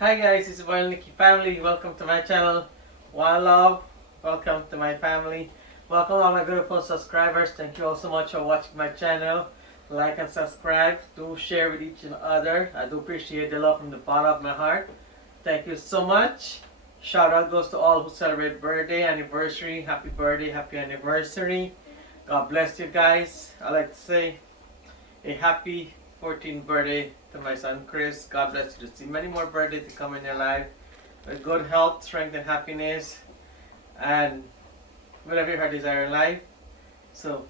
Hi guys, it's Boy Nikki family. Welcome to my channel. One love. Welcome to my family. Welcome all my beautiful subscribers. Thank you all so much for watching my channel. Like and subscribe. Do share with each other. I do appreciate the love from the bottom of my heart. Thank you so much. Shout out goes to all who celebrate birthday, anniversary. Happy birthday, happy anniversary. God bless you guys. I like to say a happy 14th birthday to my son Chris. God bless you to see many more birthdays to come in your life with good health, strength, and happiness, and whatever your heart desire in life. So,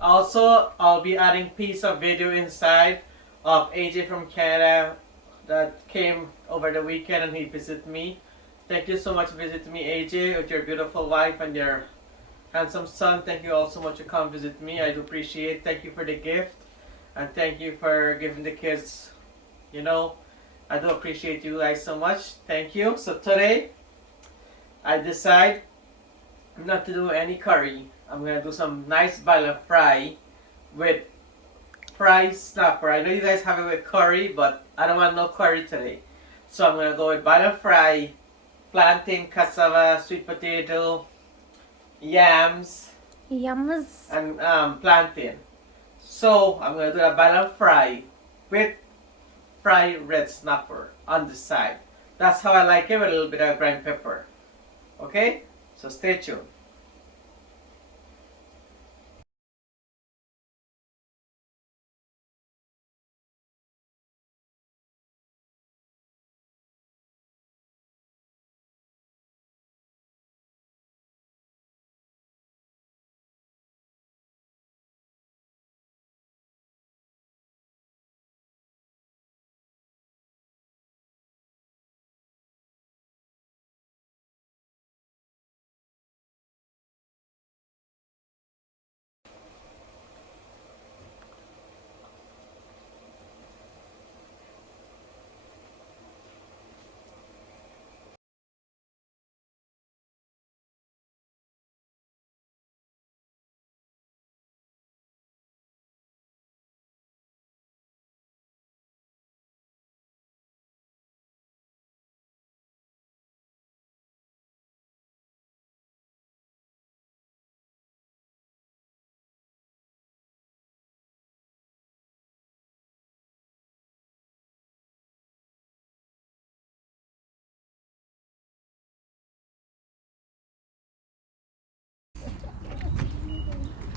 also I'll be adding piece of video inside of AJ from Canada that came over the weekend and he visited me. Thank you so much for visiting me, AJ, with your beautiful wife and your handsome son. Thank you all so much for coming visit me. I do appreciate. Thank you for the gift, and thank you for giving the kids. I do appreciate you guys so much. Thank you. So today, I decide not to do any curry. I'm gonna do some nice bala fry with fried snapper. I know you guys have it with curry, but I don't want no curry today. So I'm gonna go with bala fry, plantain, cassava, sweet potato, yams, and plantain. So I'm gonna do a bala fry with fried red snapper on the side. That's how I like it, with a little bit of ground pepper. Okay? So stay tuned.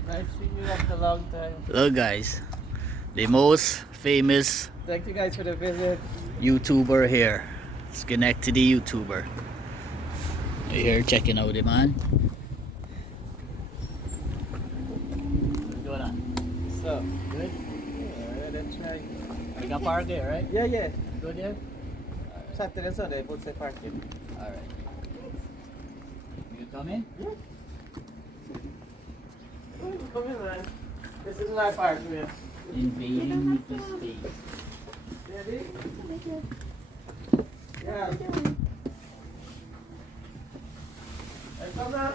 Nice seeing you after a long time. Hello guys, the most famous Thank you guys for the visit. YouTuber here. Schenectady YouTuber. You're here checking out the man. What's going on? So, Good? alright, let's try. We got park there, right? Yeah, yeah. Good, yeah? Saturday and Sunday, both say parking. Alright. You come in? Yeah. Come in, man. This is my apartment. Invading the space. Ready? Yeah. Hey, come now.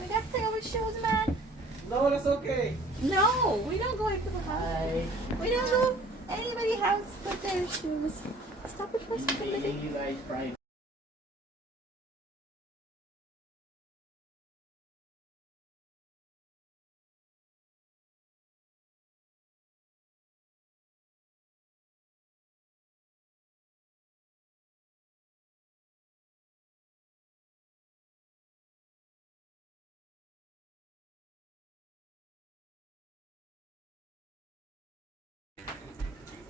We got favorite shoes, man. No, that's okay. No, we don't go into the house. Hi. We don't go anybody's house with their shoes. Stop it for a second, Invading you guys private.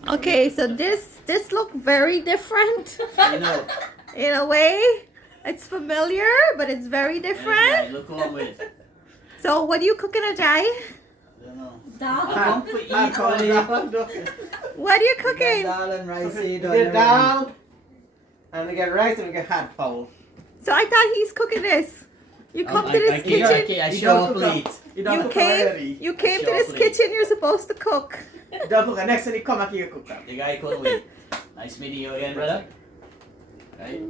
Okay, so this look very different I know. in a way. It's familiar, but it's very Hey, different. look who I'm with. So what are you cooking, Ajay? I don't know. I'm going to eat only. What are you cooking? Dal and rice. We get down, and we get rice, and we get hot fowl. So I thought he's cooking this. You come to this I kitchen. I You show don't a cook up. plate. You don't You cook came. already. You came to Show this plate. kitchen. You're supposed to cook. You don't cook. And next time you come back, you cook up. The guy couldn't wait. Nice meeting you again, brother. Right?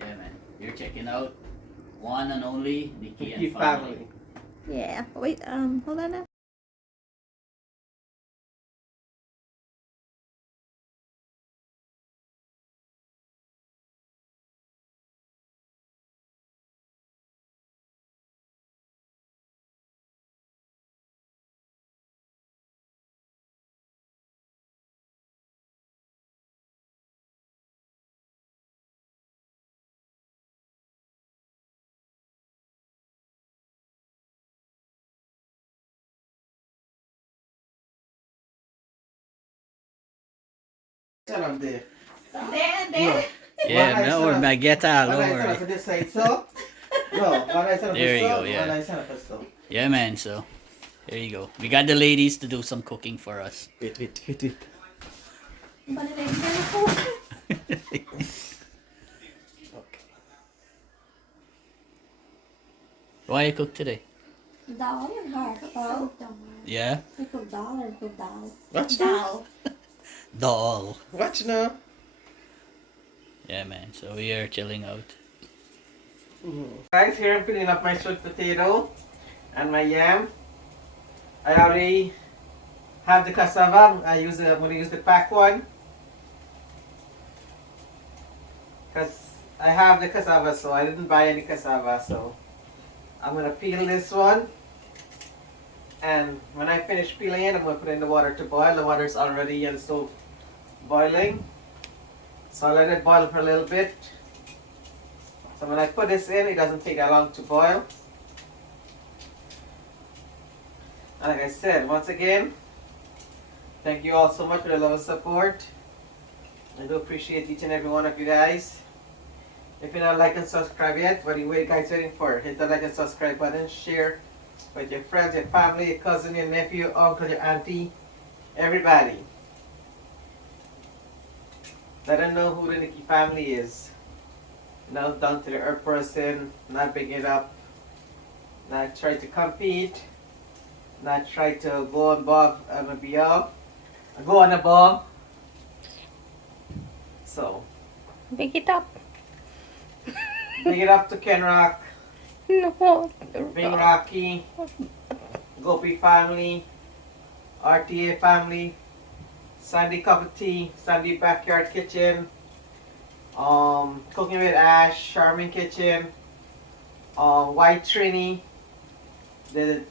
Yeah, man. You're checking out one and only Nikki and Your family. family. Yeah. Wait. Hold on. Sarap din. There. Yeah, One no, or sarap. mageta, One Lord. sarap sa this side, so. No, one sarap There you so, go, yeah. one sarap so. Yeah, man. So there you go. We got the ladies to do some cooking for us. Wait. Malalaking ka na po. Okay. Why you cook today? Dal and heart. Oh. Yeah, We cook dal or cook dal. Watch now. dal. Watch now. Yeah, man. So we are chilling out. Guys, here I'm filling up my sweet potato and my yam. I already have the cassava. I'm gonna use the pack one. Because I have the cassava, so I didn't buy any cassava, so I'm gonna peel this one. And when I finish peeling it, I'm gonna put it in the water to boil. The water is already in the stove boiling. So I'll let it boil for a little bit. So when I put this in, it doesn't take that long to boil. And like I said, once again, thank you all so much for the love and support. I do appreciate each and every one of you guys. If you're not like and subscribe yet, what are you guys waiting for? Hit the like and subscribe button, share with your friends, your family, your cousin, your nephew, uncle, your auntie, everybody. Let them know who the Nikki family is. Not down to the earth person, not big it up, not try to compete, not try to go above and beyond, go on above. So, Pick it up. big it up to Ken Rock, No. Bing Rocky, Gopi family, RTA family, Sandy Cup of Tea, Sandy Backyard Kitchen, Cooking with Ash, Charmin Kitchen, White Trini, the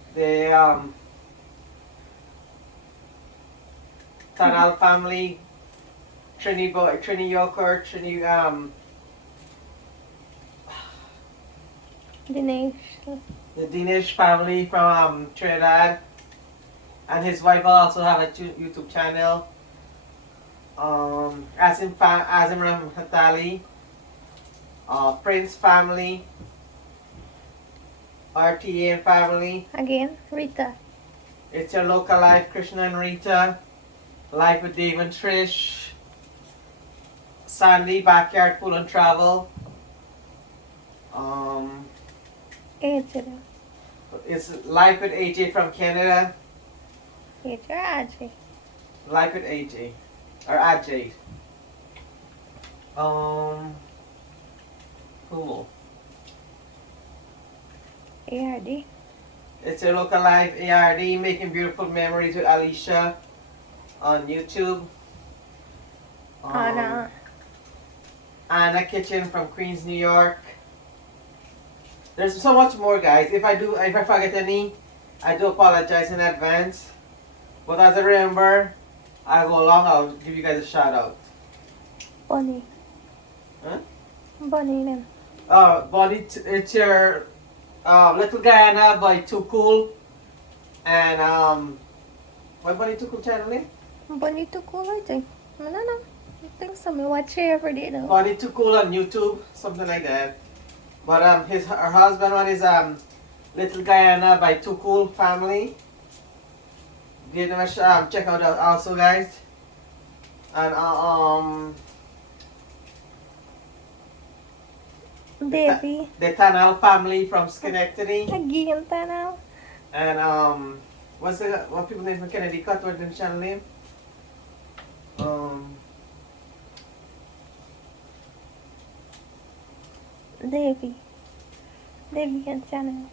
Canal family, Trini Yoker, Trini Dinesh. the Dinesh family from Trinidad, and his wife will also have a YouTube channel. Azim Hatali, Prince family, RTA family. Again, Rita. It's your local life, Krishna and Rita. Life with Dave and Trish. Sandy, Backyard Pool and Travel. Ajay. It's Life with AJ from Canada. Ajay. Life with AJ. Or Ajay. Cool. ARD. It's your local life ARD, making beautiful memories with Alicia on YouTube. Anna. Anna Kitchen from Queens, New York. There's so much more, guys. If I forget any, I do apologize in advance. But as I remember, I go along, I'll give you guys a shout out. Bonnie. Huh? Bonnie then. Bonnie, it's your Little Guyana by Too Cool. And what Bonnie Too Cool channel name? Bonnie too cool, I think. I don't know. I think so. I watch it every day though. Bonnie Too Cool on YouTube, something like that. But her husband one is Little Guyana by Too Cool Family. Give them a check out that also, guys. And Davy. the Tanal family from Schenectady. Again, Tanaw. And what people name from Kennedy Cut? What's the channel name? Davy. Davy and Channel.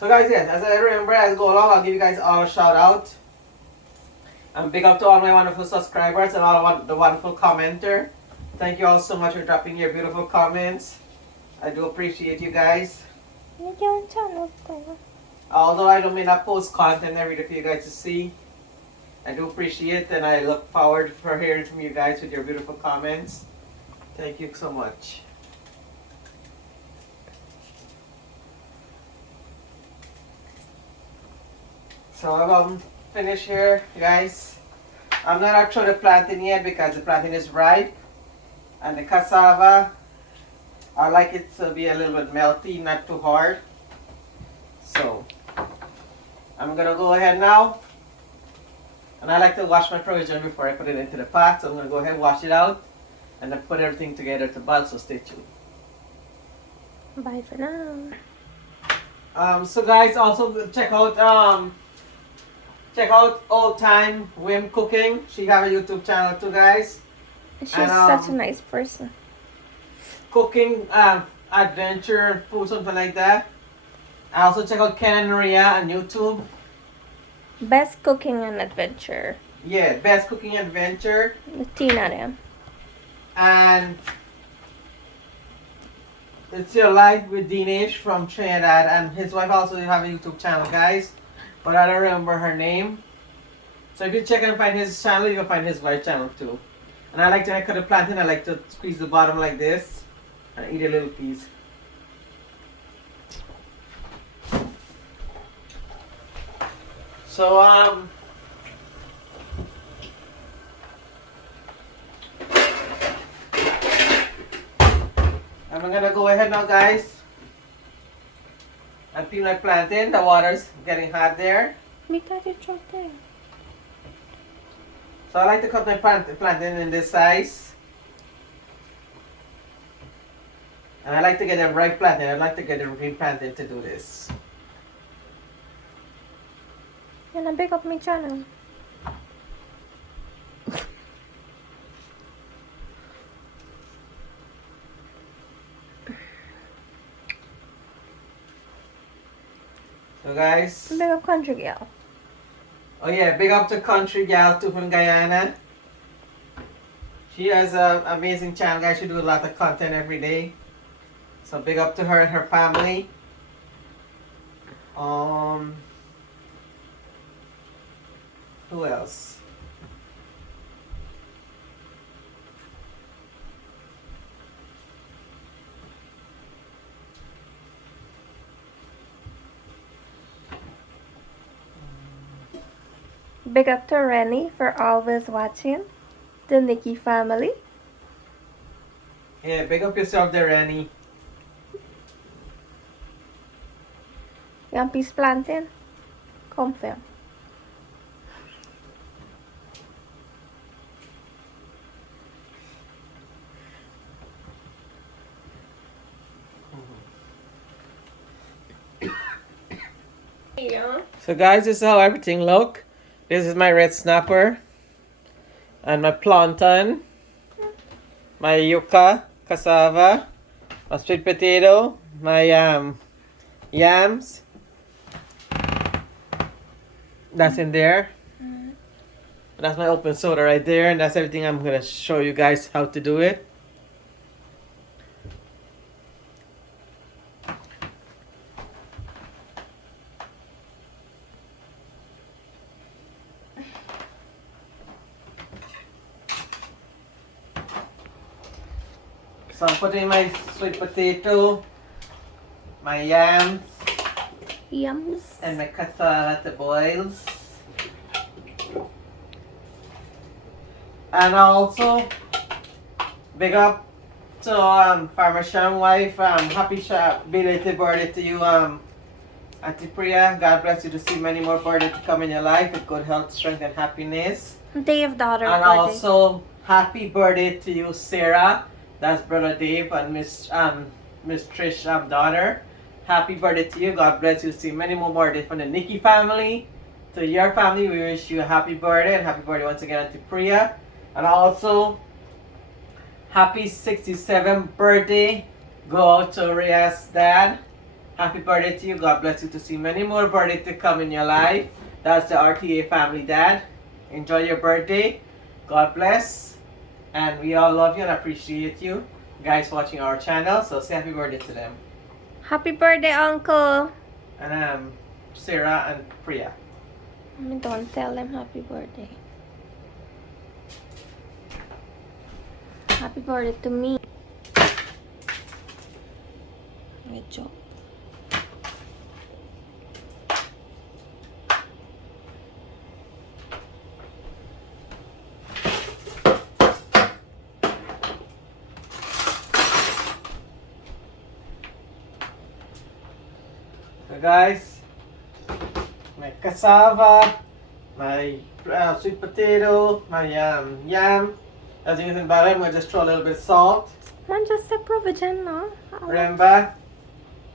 So guys, yes, as I remember, as I go along, I'll give you guys all a shout out. And big up to all my wonderful subscribers and all the wonderful commenter. Thank you all so much for dropping your beautiful comments. I do appreciate you guys. Again, Channel. Although I may not post content every day for you guys to see, I do appreciate and I look forward for hearing from you guys with your beautiful comments. Thank you so much. So I'm finished here, guys. I'm not gonna throw the plantain yet because the plantain is ripe. And the cassava, I like it to be a little bit melty, not too hard. So, I'm gonna go ahead now. And I like to wash my provision before I put it into the pot. So I'm gonna go ahead and wash it out. And then put everything together to boil, so stay tuned. Bye for now. So guys, also check out Old Time Wim Cooking. She have a YouTube channel too, guys. She's And, such a nice person. Cooking, adventure, food, something like that. I also check out Ken and Maria on YouTube. Best cooking and adventure. Yeah, Best Cooking Adventure. The Tina them. And It's Your Life with Dinesh from Trinidad, and his wife also have a YouTube channel, guys. But I don't remember her name. So if you check and find his channel, you can find his wife's channel too. And I like to cut the plantain, I like to squeeze the bottom like this and eat a little piece. So I'm gonna go ahead now, guys, and peel my plantain. The water's getting hot there. We got it right there. So I like to cut my plantain in this size. And I like to get them ripe plantain. I like to get the green plantain to do this. And I pick up my channel. So guys. Big up country girl. Oh yeah, big up to Country Gal too from Guyana. She has an amazing channel, guys. She do a lot of content every day. So big up to her and her family. Who else? Big up to Rennie for always watching. The Nikki family. Yeah, big up yourself there, Rennie. Yung peace plantain. Confirm. Yeah. So guys, this is how everything look. This is my red snapper and my plantain, my yucca, cassava, my sweet potato, my yams. That's in there. That's my open soda right there, and that's everything I'm gonna show you guys how to do it. So I'm putting my sweet potato, my yams, Yums. and my cassava to boils. And also, big up to Farmer Sham wife. Happy belated birthday to you, Auntie Priya. God bless you to see many more birthdays to come in your life with good health, strength, and happiness. Day of daughter And birthday. also, happy birthday to you, Sarah. That's Brother Dave and Miss Trish daughter. Happy birthday to you. God bless you to see many more birthdays from the Nikki family. To your family, we wish you a happy birthday, and happy birthday once again to Priya. And also, happy 67th birthday go out to Ria's dad. Happy birthday to you. God bless you to see many more birthdays to come in your life. That's the RTA family dad. Enjoy your birthday. God bless. And we all love you and appreciate you guys watching our channel. So say happy birthday to them. Happy birthday, Uncle. And Sarah and Priya. Don't tell them happy birthday. Happy birthday to me. Good job. So guys, my cassava, my sweet potato, my yam. As you can see, I'm gonna just throw a little bit of salt. Man, just a provision, no? Remember,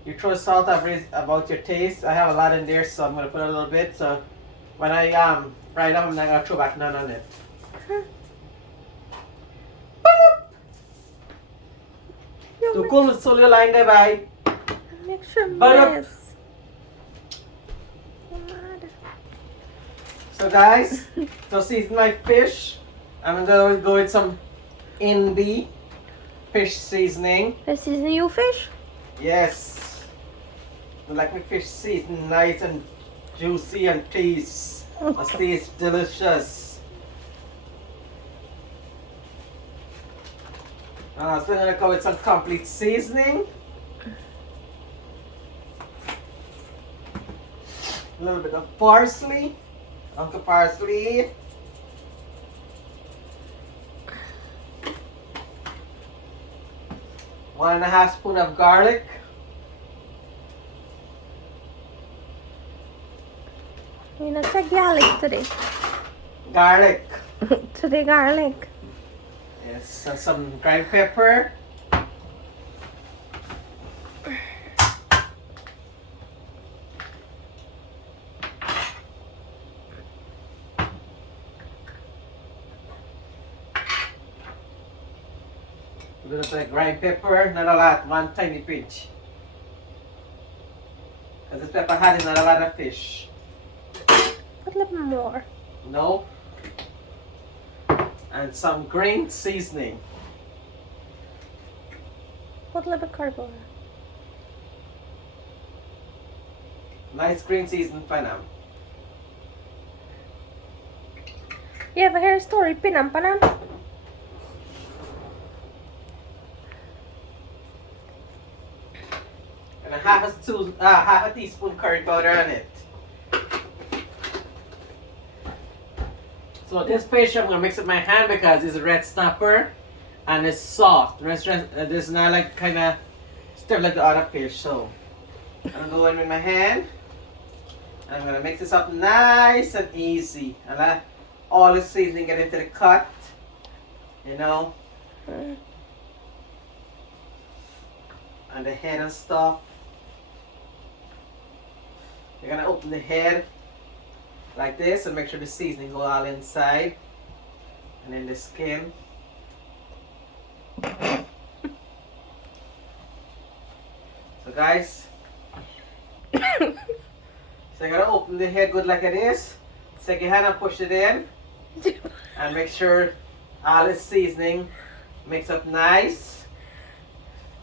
you throw salt about your taste. I have a lot in there, so I'm gonna put a little bit. So when I fry it up, I'm not gonna throw back none on it. Tu cum sul eu line de bai. Make sure But- mess. Mad. So guys, to season my fish, I'm gonna go with some indie fish seasoning. This is new fish. Yes. I like my fish seasoned nice and juicy and tastes. It tastes delicious. And I'm still gonna go with some complete seasoning. A little bit of parsley. Uncle parsley. One and a half spoon of garlic. You know, say garlic today. Garlic. Today, garlic. Yes, and some ground pepper. A little bit of ground pepper, not a lot, one tiny pinch. Because this pepper had not a lot of fish. Put a little more. No. And some green seasoning. Put a little cardboard. Nice green seasoning for now. You ever hear a story, Pinam Panam? And half a teaspoon curry powder on it. So this fish I'm gonna mix with my hand because it's a red snapper and it's soft. This is not like kind of stiff like the other fish. So I'm gonna go in with my hand and I'm gonna mix this up nice and easy and let all the seasoning get into the cut. You know, and the head and stuff. You're gonna open the head like this and make sure the seasoning go all inside and in the skin. So guys, so you're gonna open the head good like it is. Take your hand and push it in and make sure all the seasoning mix up nice.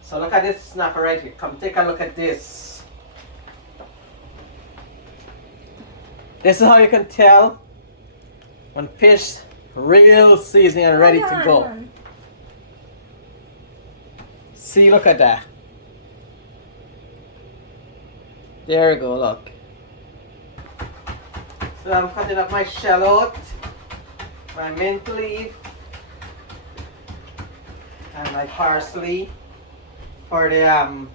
So look at this snapper right here. Come take a look at this. This is how you can tell when fish real seasoning and ready to go. See, look at that. There you go, look. So I'm cutting up my shallot, my mint leaf, and my parsley. For the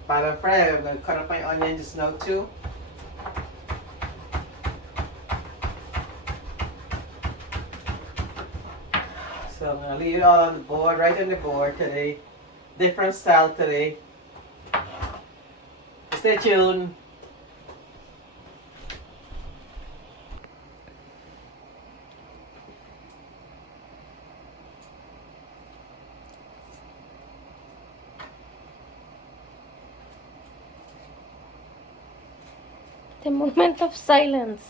palm fry, I'm going to cut up my onion just now too. So I'm going to leave it all on the board, right on the board today. Different style today. Stay tuned. The moment of silence.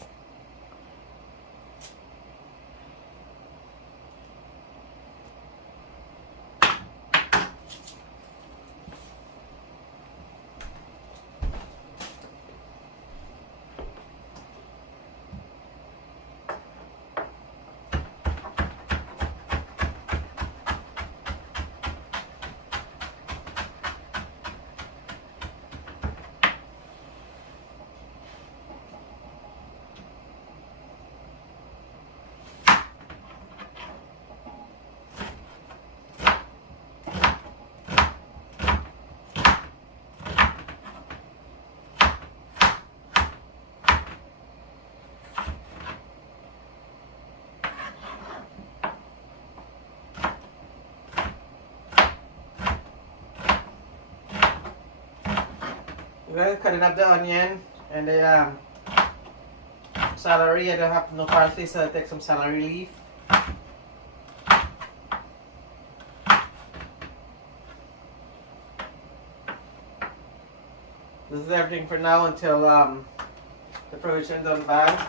We're cutting up the onion and the celery. I don't have no parsley, so I'll take some celery leaf. This is everything for now until the provision done bag.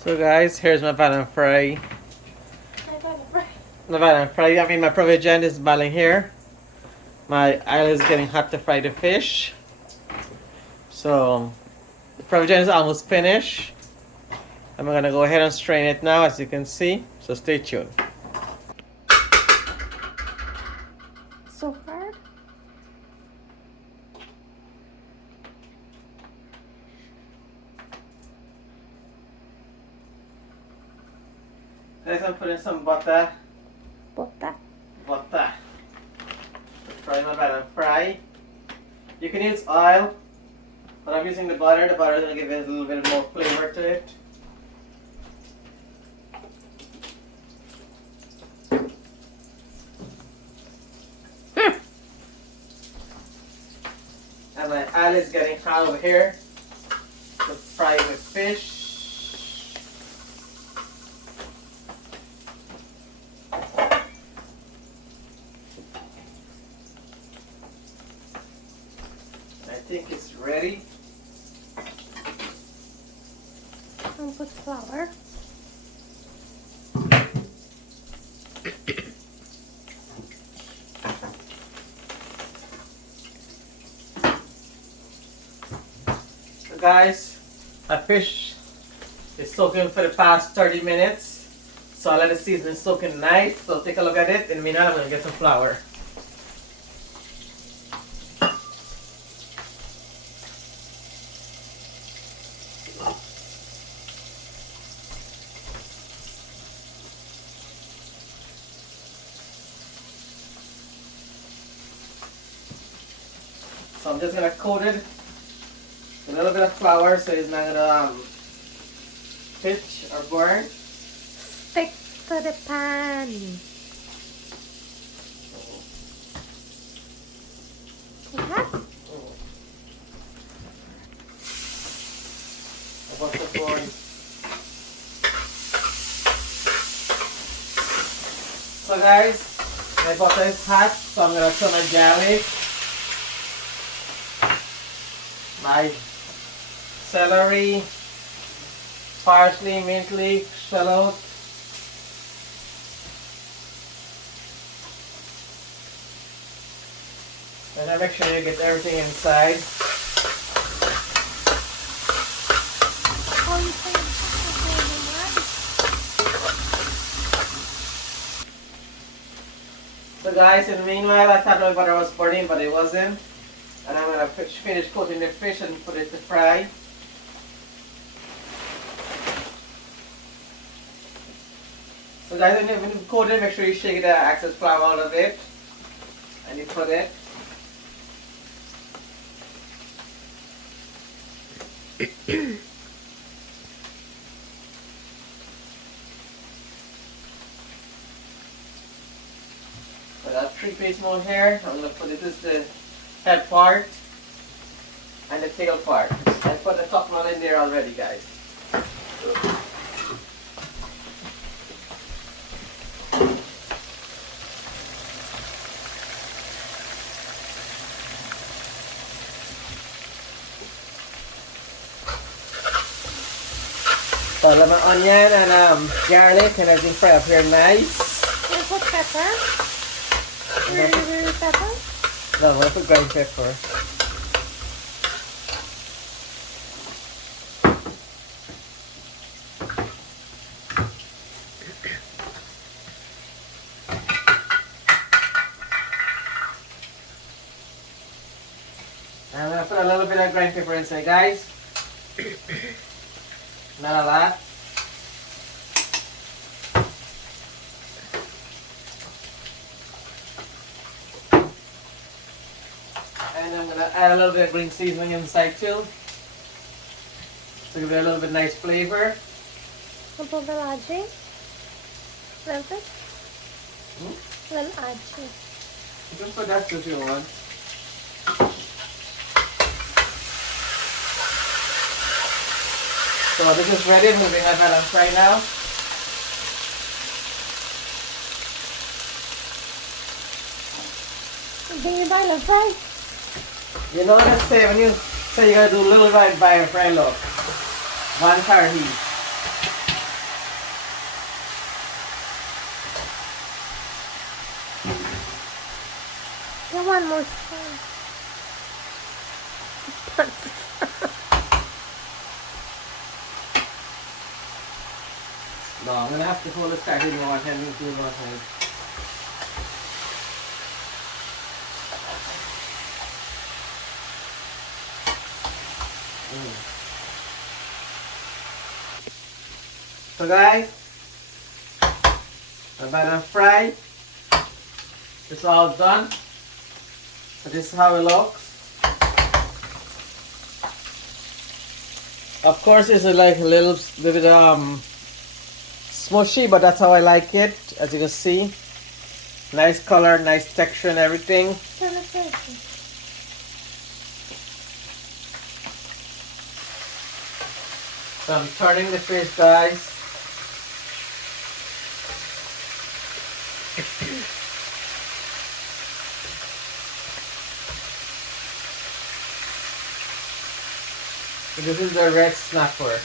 So guys, here's my pan and fry. My provision is boiling here. My oil is getting hot to fry the fish. So the provision is almost finished. I'm gonna go ahead and strain it now, as you can see. So stay tuned. So hard. Guys, I'm putting some butter. Butter. Butter. Fry my pan and fry. You can use oil, but I'm using the butter. The butter is gonna give it a little bit more flavor to it. And my oil is getting hot over here to fry with fish. I think it's ready. And put flour. So guys, my fish is soaking for the past 30 minutes. So I'll let the seasoning soak in nice. So take a look at it. In the meanwhile, I'm going to get some flour. So I'm just gonna coat it with a little bit of flour so it's not gonna pitch or burn. Stick to the pan. Like that. About to burn. So guys, my butter is hot, so I'm gonna throw my garlic, my celery, parsley, mint leaf, shallot. And then make sure you get everything inside. Oh, you put it So guys, in the meanwhile, I thought my butter was burning, but it wasn't. And I'm gonna finish coating the fish and put it to fry. So guys, when you coat it, make sure you shake the excess flour out of it. And you put it. So I got 3-piece mold here. I'm gonna put this is the head part and the tail part. I put the top one in there already, guys. So I my onion and garlic and everything fry up here nice. You put pepper. Really pepper. No, I'm gonna put ground pepper. And I'm gonna put a little bit of ground pepper inside, guys. Not a lot. And I'm gonna add a little bit of green seasoning inside too. to give it a little bit nice flavor. What about the Ajay? Welcome. Well, Ajay. You can put that if you want. So this is ready. I'm moving my balance right now. Baby, buy the fry. You know what I say when you say you gotta do a little right by a fry, look. One car heat. Get one more spoon. No, I'm gonna have to hold the stack in one hand and do one hand. So guys, my banana fry is all done. So this is how it looks. Of course, it's like a little bit smushy, but that's how I like it. As you can see, nice color, nice texture, and everything. So I'm turning the fish, guys. So this is the red snapper.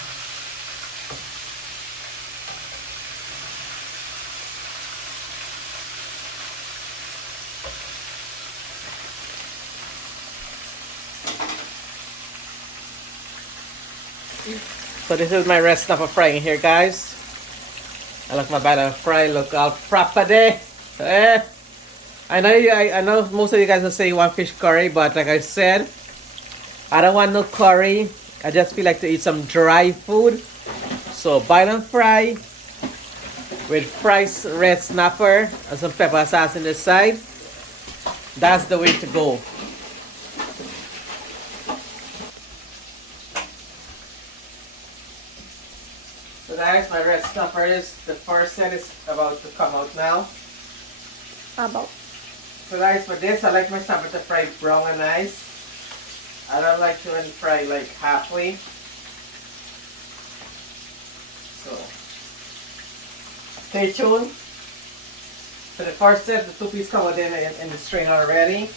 So this is my red snapper frying here, guys. I like my banana fry look all proper there. I know most of you guys will say you want fish curry, but like I said, I don't want no curry. I just feel like to eat some dry food. So banana fry with fried red snapper and some pepper sauce on the side. That's the way to go. So guys, my red snapper is, the first set is about to come out now. About. So guys, for this I like my snapper to fry brown and nice. I don't like to fry like halfway. So stay tuned. So the first set, the 2-piece come out in the string already.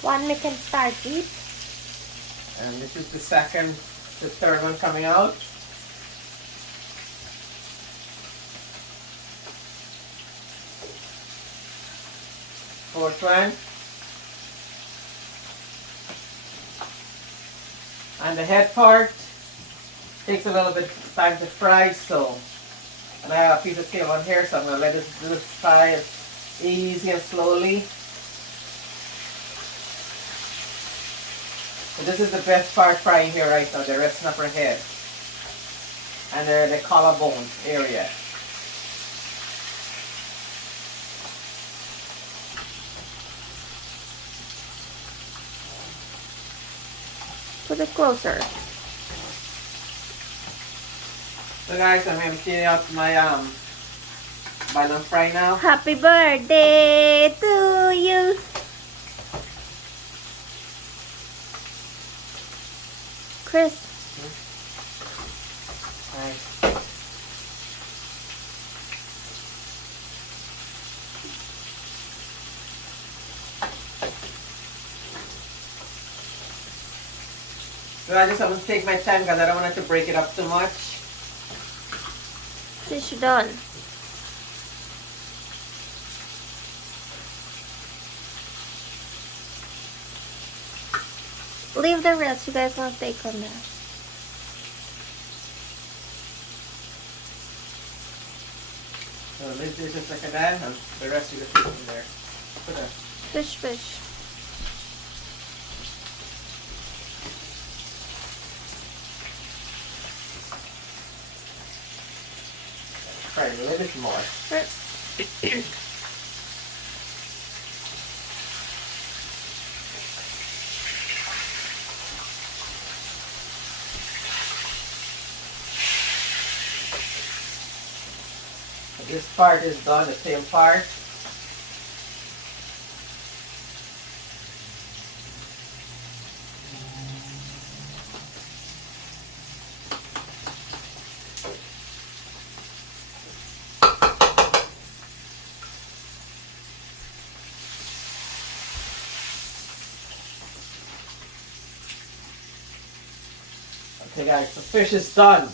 One we can start eat. And this is the third one coming out. Fourth one. And the head part takes a little bit of time to fry, so, and I have a piece of tail on here, so I'm going to let this fry easy and slowly. So this is the best part frying here right now, the red snapper head and the collarbone area. Put it closer. So guys, I'm emptying out my banana fry now. Happy birthday to you. Chris. Nice. So I just have to take my time because I don't want it to break it up too much. Fish done. Leave the rest. You guys want to take on that. So leave this just like that, and the rest you can put in there. Put a Fish. fry a little bit more. This part is done, the tail part. Okay guys, the fish is done.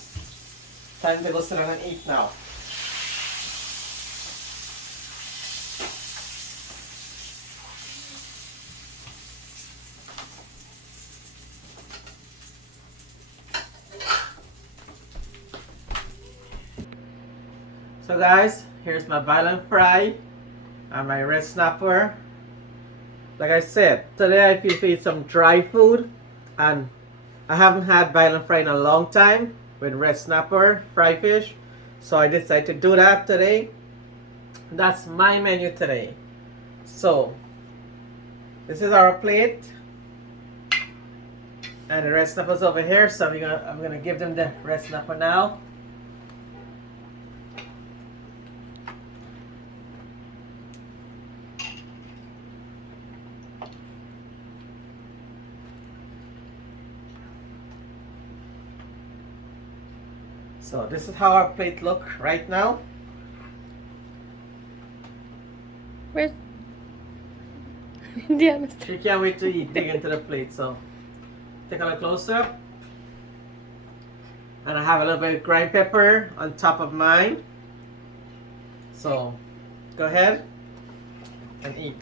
Time to go sit down and eat now. So guys, here's my violent fry and my red snapper. Like I said, today I feel to eat some dry food, and I haven't had violent fry in a long time with red snapper, fry fish. So I decided to do that today. That's my menu today. So this is our plate. And the red snapper's over here, so I'm gonna give them the red snapper now. So this is how our plate look right now. Where's Diana's? She can't wait to eat, dig into the plate. So take a look closer. And I have a little bit of ground pepper on top of mine. So go ahead and eat.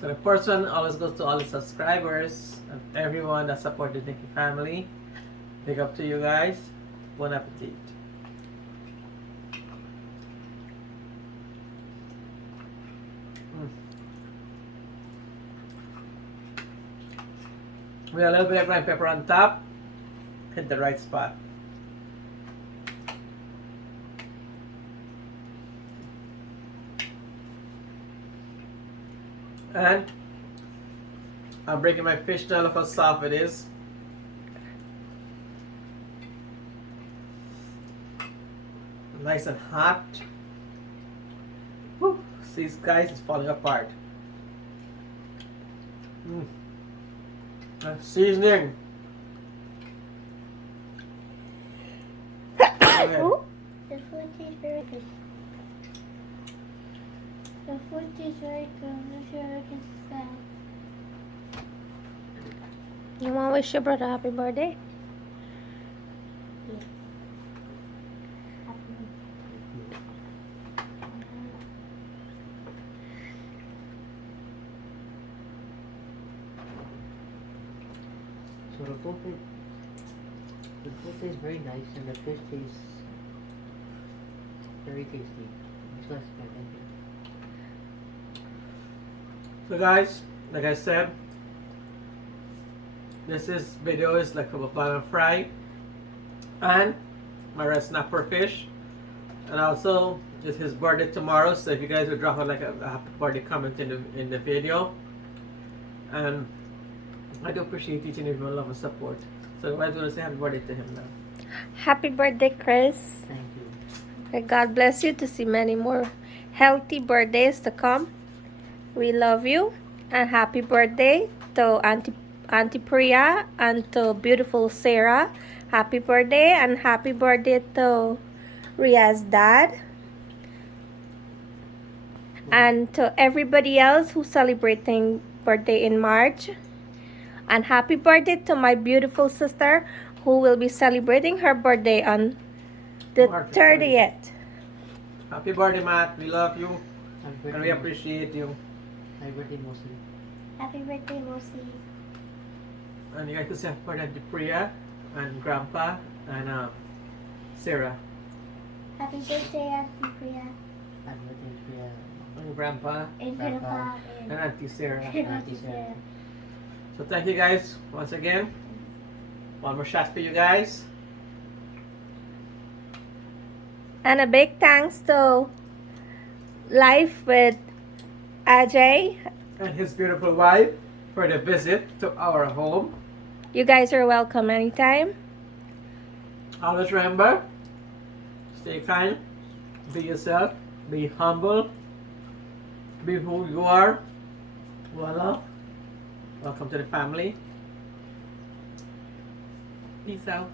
So the first one always goes to all the subscribers and everyone that supported the Nikki family. Big up to you guys. Bon appetit. We have a little bit of ground pepper on top. Hit the right spot. And I'm breaking my fish now. Look how soft it is. Nice and hot. Woo. See guys, it's falling apart. Seasoning. Ooh, the food tastes very good. The food tastes very good. I'm not sure I can say. You want to wish your brother happy birthday? Yeah. So the food tastes very nice, and the fish tastes very tasty. It's less bad, thank you. So guys, like I said, this video is like from a violent fry and my red snapper fish, and also it's his birthday tomorrow. So if you guys would drop like a happy birthday comment in the video, and I do appreciate each and every one love and support. So I want to say happy birthday to him now. Happy birthday, Chris. Thank you. May God bless you to see many more healthy birthdays to come. We love you, and happy birthday to Auntie Priya and to beautiful Sarah. Happy birthday, and happy birthday to Ria's dad. And to everybody else who's celebrating birthday in March. And happy birthday to my beautiful sister who will be celebrating her birthday on the March 30th. Happy birthday, Matt. We love you Happy and birthday, we appreciate you. Happy birthday, Mosi. Happy birthday, Mosi. And you guys can say happy birthday to Priya and Grandpa and Sarah Happy birthday, Auntie Priya. Happy birthday, Priya. and Grandpa And Grandpa. and Auntie Sarah. Auntie Sarah. So thank you guys once again. One more shot for you guys. And a big thanks to Life with Ajay. And his beautiful wife for the visit to our home. You guys are welcome anytime. Always remember, stay kind, be yourself, be humble, be who you are. Voila. Welcome to the family. Peace out.